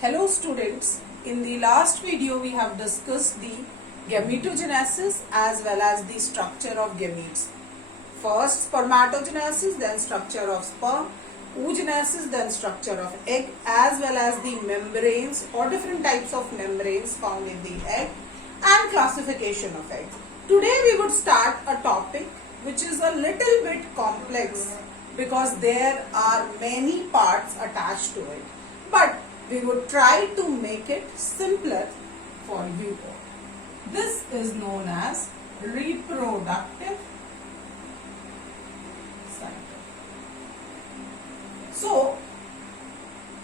Hello students, in the last video we have discussed the gametogenesis as well as the structure of gametes. First spermatogenesis, then structure of sperm, oogenesis, then structure of egg, as well as the membranes or different types of membranes found in the egg and classification of egg. Today we would start a topic which is a little bit complex because there are many parts attached to it. But we would try to make it simpler for you all. This is known as reproductive cycle. So,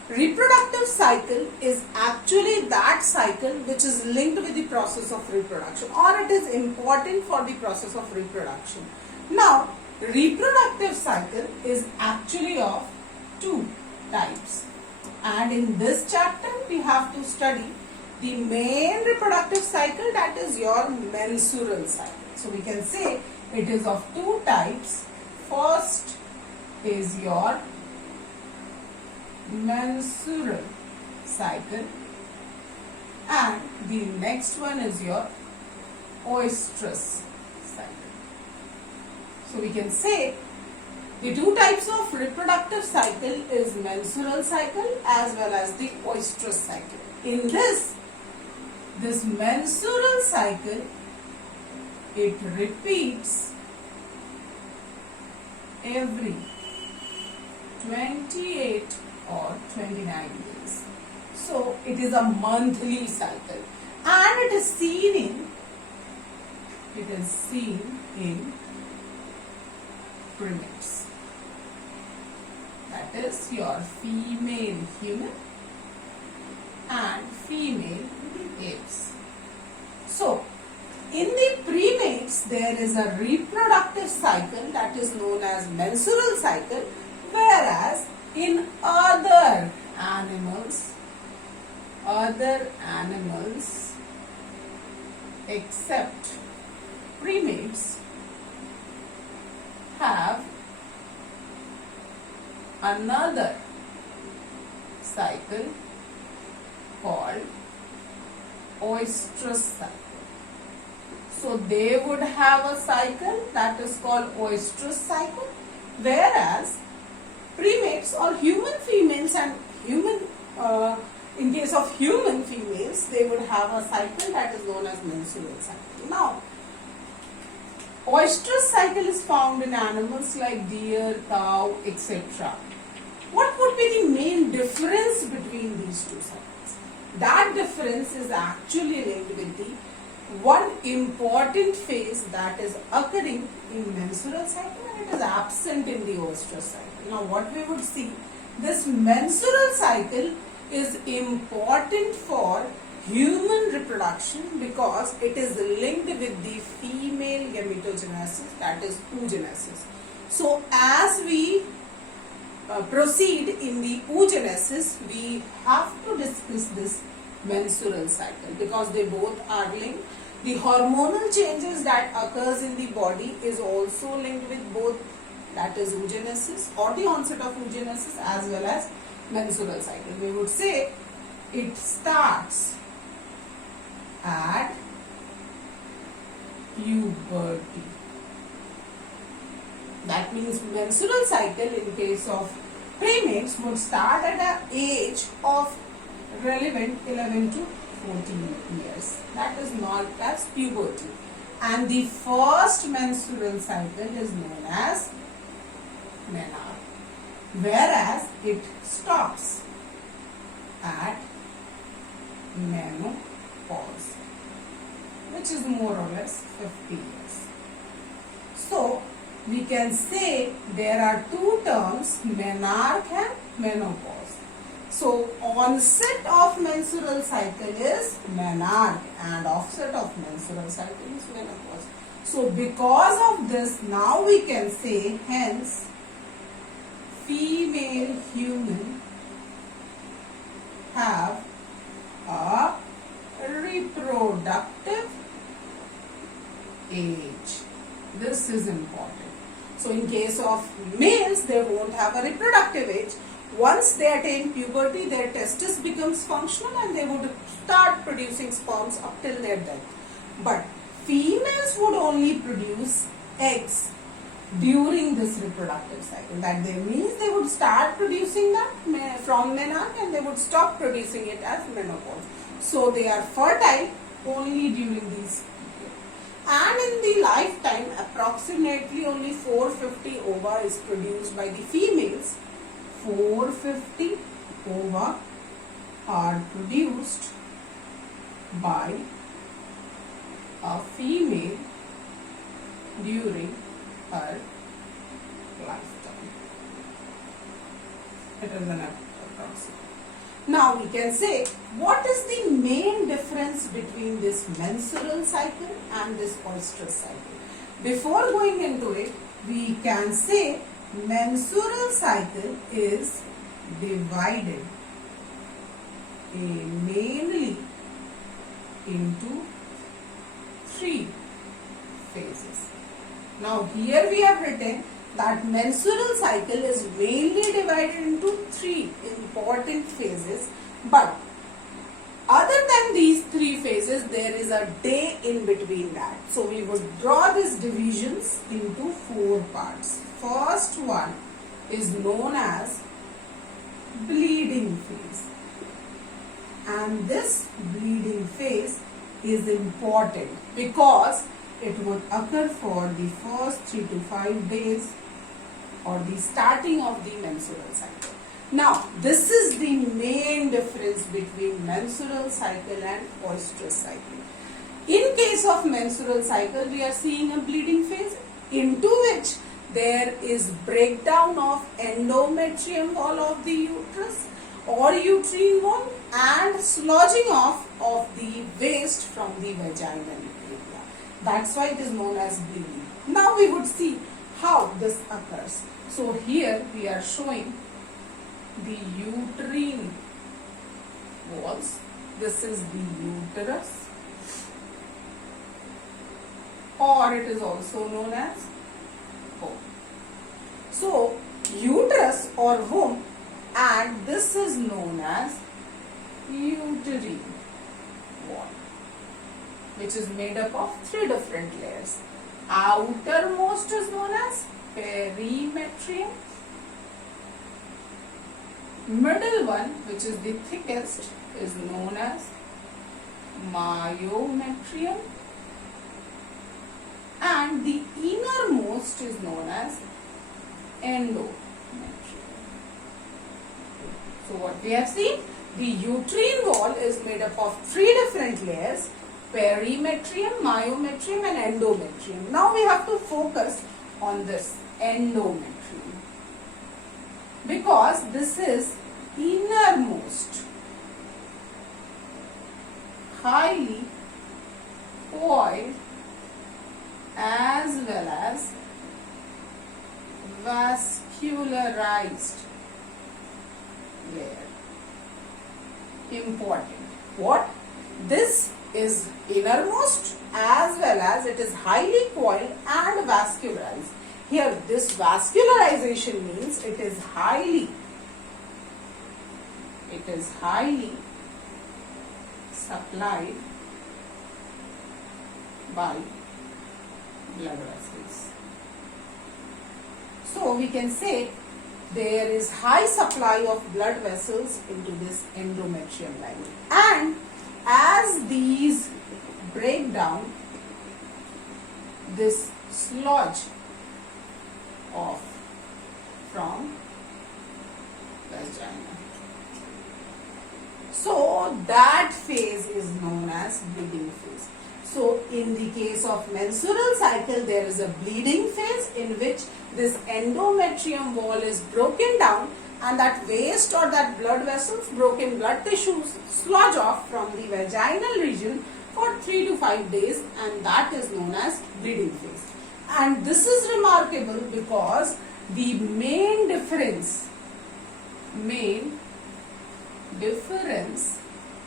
reproductive cycle is actually that cycle which is linked with the process of reproduction, or it is important for the process of reproduction. Now, reproductive cycle is actually of two types. And in this chapter, we have to study the main reproductive cycle, that is your menstrual cycle. So we can say it is of two types. First is your menstrual cycle and the next one is your oestrus cycle. So we can say the two types of reproductive cycle is menstrual cycle as well as the oestrus cycle. In this menstrual cycle, it repeats every 28 or 29 days. So it is a monthly cycle and it is seen in primates. That is your female human and female apes. So, in the primates, there is a reproductive cycle that is known as menstrual cycle, whereas in other animals except primates have another cycle called oestrus cycle. So they would have a cycle that is called oestrus cycle, whereas primates or human females and in case of human females, they would have a cycle that is known as menstrual cycle. Now, oestrus cycle is found in animals like deer, cow, etc. What would be the main difference between these two cycles? That difference is actually linked with the one important phase that is occurring in menstrual cycle and it is absent in the oestrus cycle. Now what we would see, this menstrual cycle is important for human reproduction because it is linked with the female gametogenesis, that is oogenesis. So as we proceed in the oogenesis, we have to discuss this menstrual cycle because they both are linked. The hormonal changes that occurs in the body is also linked with both, that is oogenesis or the onset of oogenesis as well as menstrual cycle. We would say it starts at puberty. That means menstrual cycle in case of primates would start at an age of relevant 11 to 14 years. That is known as puberty. And the first menstrual cycle is known as menarche, whereas it stops at menopause, which is more or less 50 years. So, we can say there are two terms, menarche and menopause. So, onset of menstrual cycle is menarche and offset of menstrual cycle is menopause. So, because of this, now we can say, hence, female human have a reproductive age. This is important. So in case of males, they won't have a reproductive age. Once they attain puberty, their testis becomes functional and they would start producing sperms up till their death. But females would only produce eggs during this reproductive cycle. That means they would start producing that from menarche and they would stop producing it as menopause. So they are fertile only during these periods. And in the lifetime, approximately only 450 ova is produced by the females. 450 ova are produced by a female during her lifetime. It is an approximate. Now we can say, what is the main difference between this menstrual cycle and this oestrus cycle? Before going into it, we can say menstrual cycle is divided mainly into 3 phases. Now here we have written that menstrual cycle is mainly divided into 3 important phases, but other than these 3 phases, there is a day in between that. So we would draw these divisions into 4 parts. First one is known as bleeding phase, and this bleeding phase is important because it would occur for the first 3 to 5 days or the starting of the menstrual cycle. Now, this is the main difference between menstrual cycle and oestrus cycle. In case of menstrual cycle, we are seeing a bleeding phase into which there is breakdown of endometrium wall of the uterus or uterine wall and sludging off of the waste from the vaginal area. That's why it is known as bleeding. Now we would see how this occurs. So here we are showing the uterine walls. This is the uterus, or it is also known as womb. So uterus or womb, and this is known as uterine wall, which is made up of 3 different layers. Outermost is known as perimetrium. Middle one, which is the thickest, is known as myometrium, and the innermost is known as endometrium. So what we have seen, the uterine wall is made up of 3 different layers: perimetrium, myometrium and endometrium. Now we have to focus on this endometrium because this is innermost, highly coiled as well as vascularized layer. Important. What? This is innermost as well as it is highly coiled and vascularized. Here this vascularization means it is highly supplied by blood vessels. So we can say there is high supply of blood vessels into this endometrium lining, and as these break down, this sludge off from vagina. So that phase is known as bleeding phase. So in the case of menstrual cycle, there is a bleeding phase in which this endometrium wall is broken down and that waste or that blood vessels, broken blood tissues sludge off from the vaginal region for 3 to 5 days, and that is known as bleeding phase. And this is remarkable because the main difference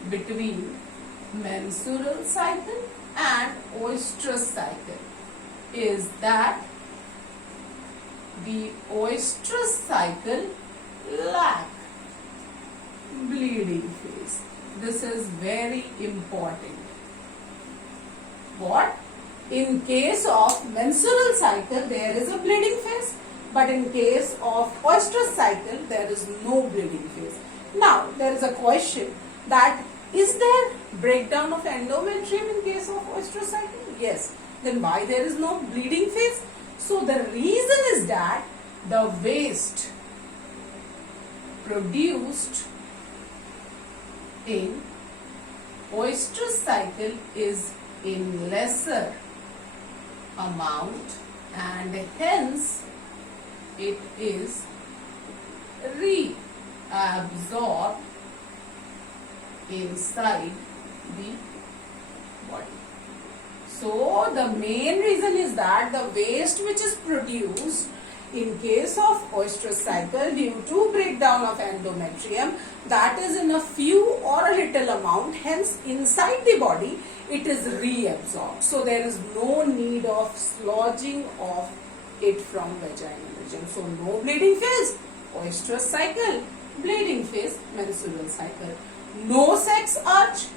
between menstrual cycle and oestrus cycle is that the oestrus cycle lack This is very important. What? In case of menstrual cycle, there is a bleeding phase, but in case of oestrus cycle, there is no bleeding phase. Now, there is a question that is there breakdown of endometrium in case of oestrus cycle? Yes. Then why there is no bleeding phase? So, the reason is that the waste produced in oestrus cycle is in lesser amount and hence it is reabsorbed inside the body. So the main reason is that the waste which is produced in case of oestrus cycle due to breakdown of endometrium, that is in a few or a little amount, hence inside the body it is reabsorbed. So there is no need of sludging of it from vaginal region. So no bleeding phase, oestrus cycle, bleeding phase, menstrual cycle. No sex urge,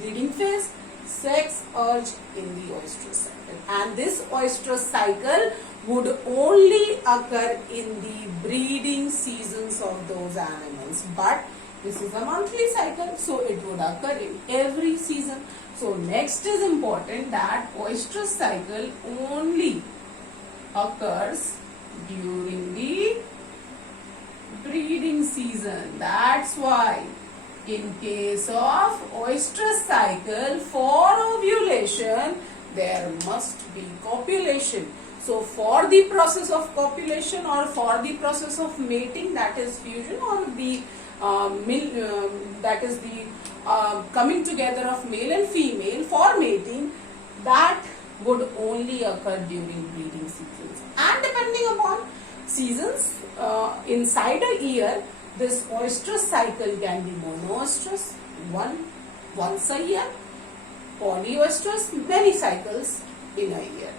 bleeding phase, sex urge in the oestrus cycle. And this oestrus cycle would only occur in the breeding seasons of those animals. But this is a monthly cycle, so it would occur in every season. So next is important that oestrus cycle only occurs during the breeding season. That's why in case of oestrus cycle, for ovulation, there must be copulation. So for the process of copulation or for the process of mating, that is fusion, or the that is the coming together of male and female for mating, that would only occur during breeding seasons. And depending upon seasons inside a year, this oestrus cycle can be monoestrus, once a year, polyoestrus, many cycles in a year.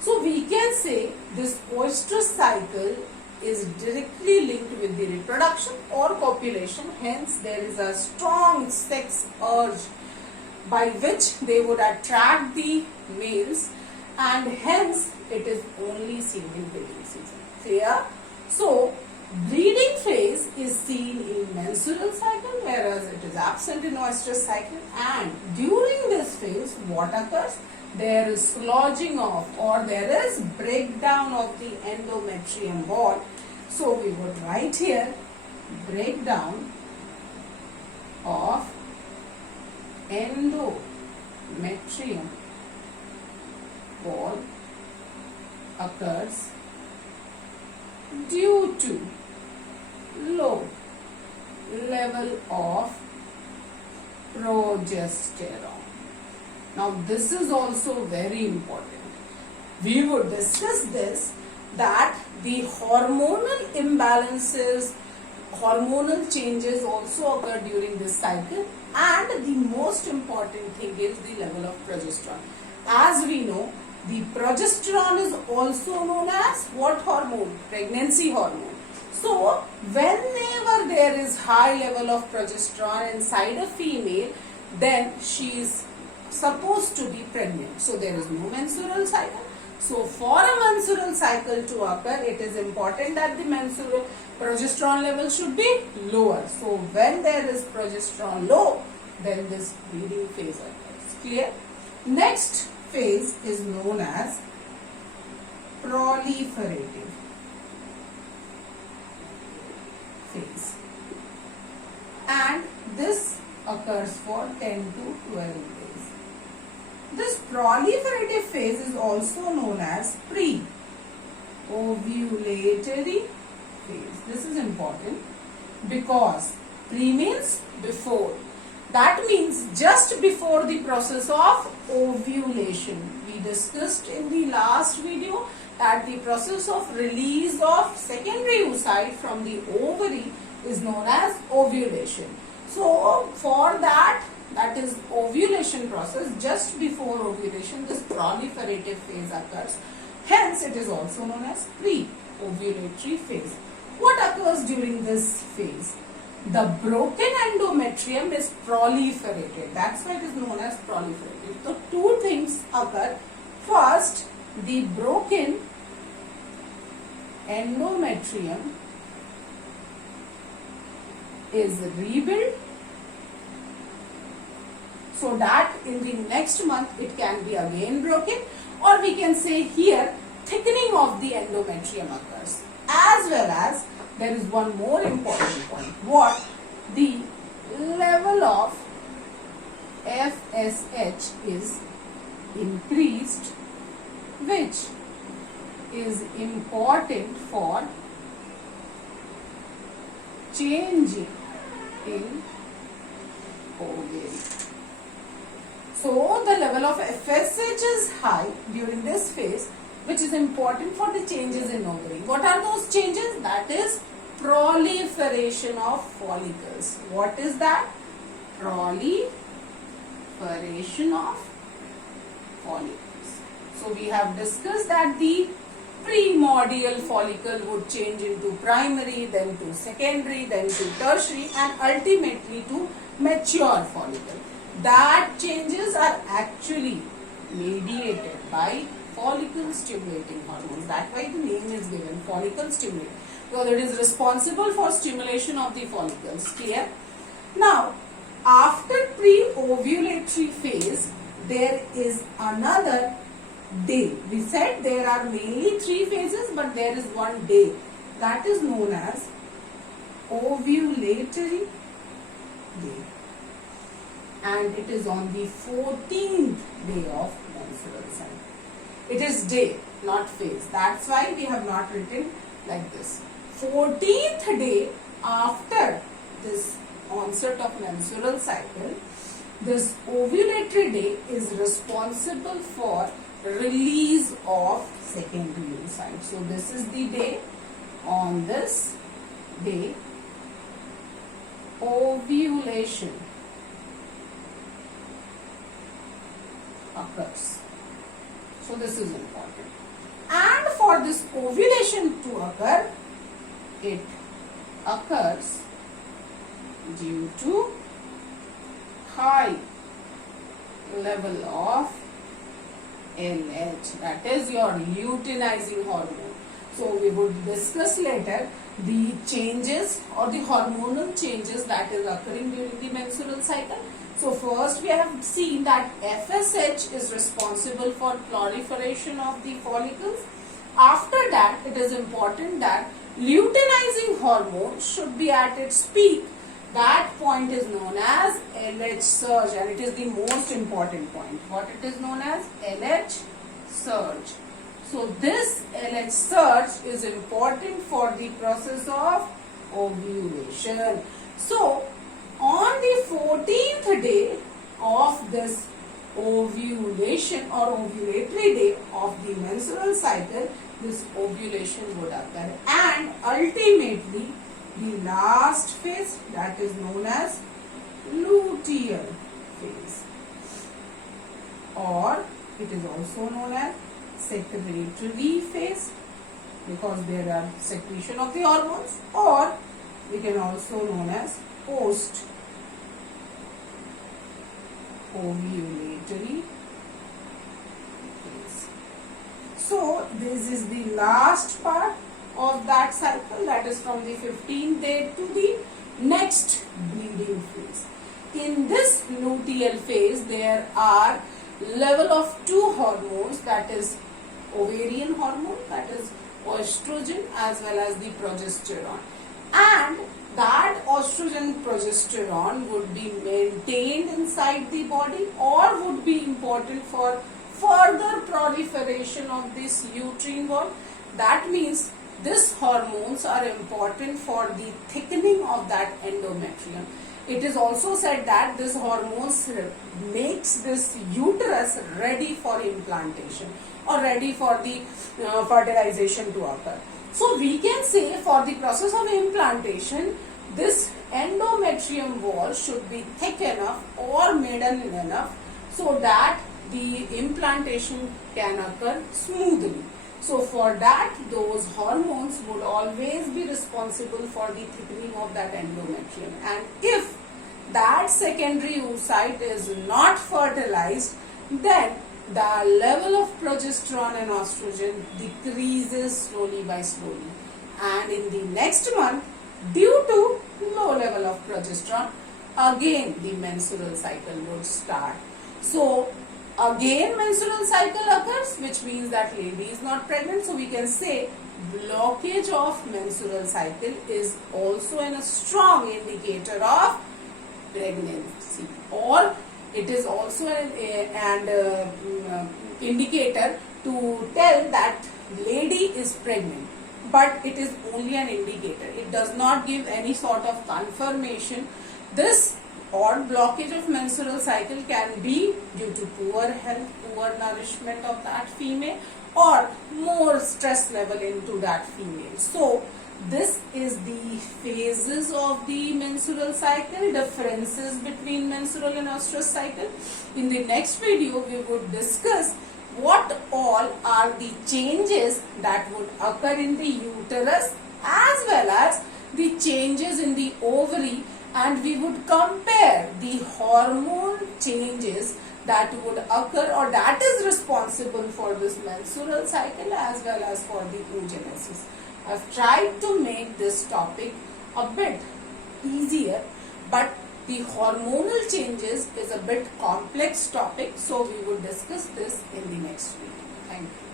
So we can say this oestrus cycle is directly linked with the reproduction or copulation. Hence there is a strong sex urge by which they would attract the males, and hence it is only seen in breeding season. Clear? So bleeding phase is seen in menstrual cycle, whereas it is absent in oestrus cycle. And during this phase, what occurs? There is sludging of, or there is breakdown of the endometrium wall. So we would write here breakdown of endometrium wall occurs due to low level of progesterone. Now this is also very important. We would discuss this, that the hormonal imbalances, hormonal changes also occur during this cycle, and the most important thing is the level of progesterone. As we know, the progesterone is also known as what hormone? Pregnancy hormone. So whenever there is high level of progesterone inside a female, then she is supposed to be pregnant. So there is no menstrual cycle. So for a menstrual cycle to occur, it is important that the menstrual progesterone level should be lower. So when there is progesterone low, then this bleeding phase occurs. Clear? Next phase is known as proliferative phase, and this occurs for 10 to 12 days. This proliferative phase is also known as pre-ovulatory phase. This is important because pre means before. That means just before the process of ovulation. We discussed in the last video that the process of release of secondary oocyte from the ovary is known as ovulation. So for that is ovulation process, just before ovulation, this proliferative phase occurs. Hence it is also known as pre-ovulatory phase. What occurs during this phase? The broken endometrium is is proliferated. That's why it is known as proliferated. So two things occur. First, the broken endometrium is rebuilt so that in the next month it can be again broken, or we can say here thickening of the endometrium occurs. As well as there is one more important point. What? The level of FSH is increased, which is important for changing in ovary. So the level of FSH is high during this phase, which is important for the changes in ovary. What are those changes? That is proliferation of follicles. What is that? Proliferation of follicles. So we have discussed that the primordial follicle would change into primary, then to secondary, then to tertiary, and ultimately to mature follicle. That changes are actually mediated by follicle stimulating hormones. That's why the name is given, follicle stimulating, because it is responsible for stimulation of the follicles. Clear? Now, after pre-ovulatory phase, there is another day. We said there are mainly 3 phases, but there is one day that is known as ovulatory day, and it is on the 14th day of menstrual cycle. It is day, not phase. That's why we have not written like this. 14th day after this onset of menstrual cycle, this ovulatory day is responsible for release of secondary oocytes. So this is the day. On this day, ovulation occurs. So this is important. And for this ovulation to occur, it occurs due to high level of LH, that is your luteinizing hormone. So we would discuss later the changes or the hormonal changes that is occurring during the menstrual cycle. So first we have seen that FSH is responsible for proliferation of the follicles. After that, it is important that luteinizing hormone should be at its peak. That point is known as LH surge, and it is the most important point. What it is known as? LH surge. So this LH surge is important for the process of ovulation. So on the 14th day of this ovulation or ovulatory day of the menstrual cycle, this ovulation would occur, and ultimately the last phase, that is known as luteal phase, or it is also known as secretory phase, because there are secretion of the hormones, or we can also known as post ovulatory phase. So this is the last part of that cycle, that is from the 15th day to the next bleeding phase. In this luteal phase, there are level of 2 hormones, that is ovarian hormone, that is estrogen, as well as the progesterone, and that estrogen progesterone would be maintained inside the body or would be important for further proliferation of this uterine wall. That means these hormones are important for the thickening of that endometrium. It is also said that this hormones makes this uterus ready for implantation or ready for the fertilization to occur. So we can say for the process of implantation, this endometrium wall should be thick enough or maiden enough so that the implantation can occur smoothly. So for that, those hormones would always be responsible for the thickening of that endometrium. And if that secondary oocyte is not fertilized, then the level of progesterone and estrogen decreases slowly by slowly. And in the next month, due to low level of progesterone, again the menstrual cycle would start. So again menstrual cycle occurs, which means that lady is not pregnant. So we can say blockage of menstrual cycle is also a strong indicator of pregnancy, or it is also an indicator to tell that lady is pregnant, but it is only an indicator. It does not give any sort of confirmation. This odd blockage of menstrual cycle can be due to poor health, poor nourishment of that female, or more stress level into that female. So this is the phases of the menstrual cycle, differences between menstrual and estrous cycle. In the next video, we would discuss what all are the changes that would occur in the uterus as well as the changes in the ovary, and we would compare the hormone changes that would occur or that is responsible for this menstrual cycle as well as for the oogenesis. I've tried to make this topic a bit easier, but the hormonal changes is a bit complex topic, so we will discuss this in the next video. Thank you.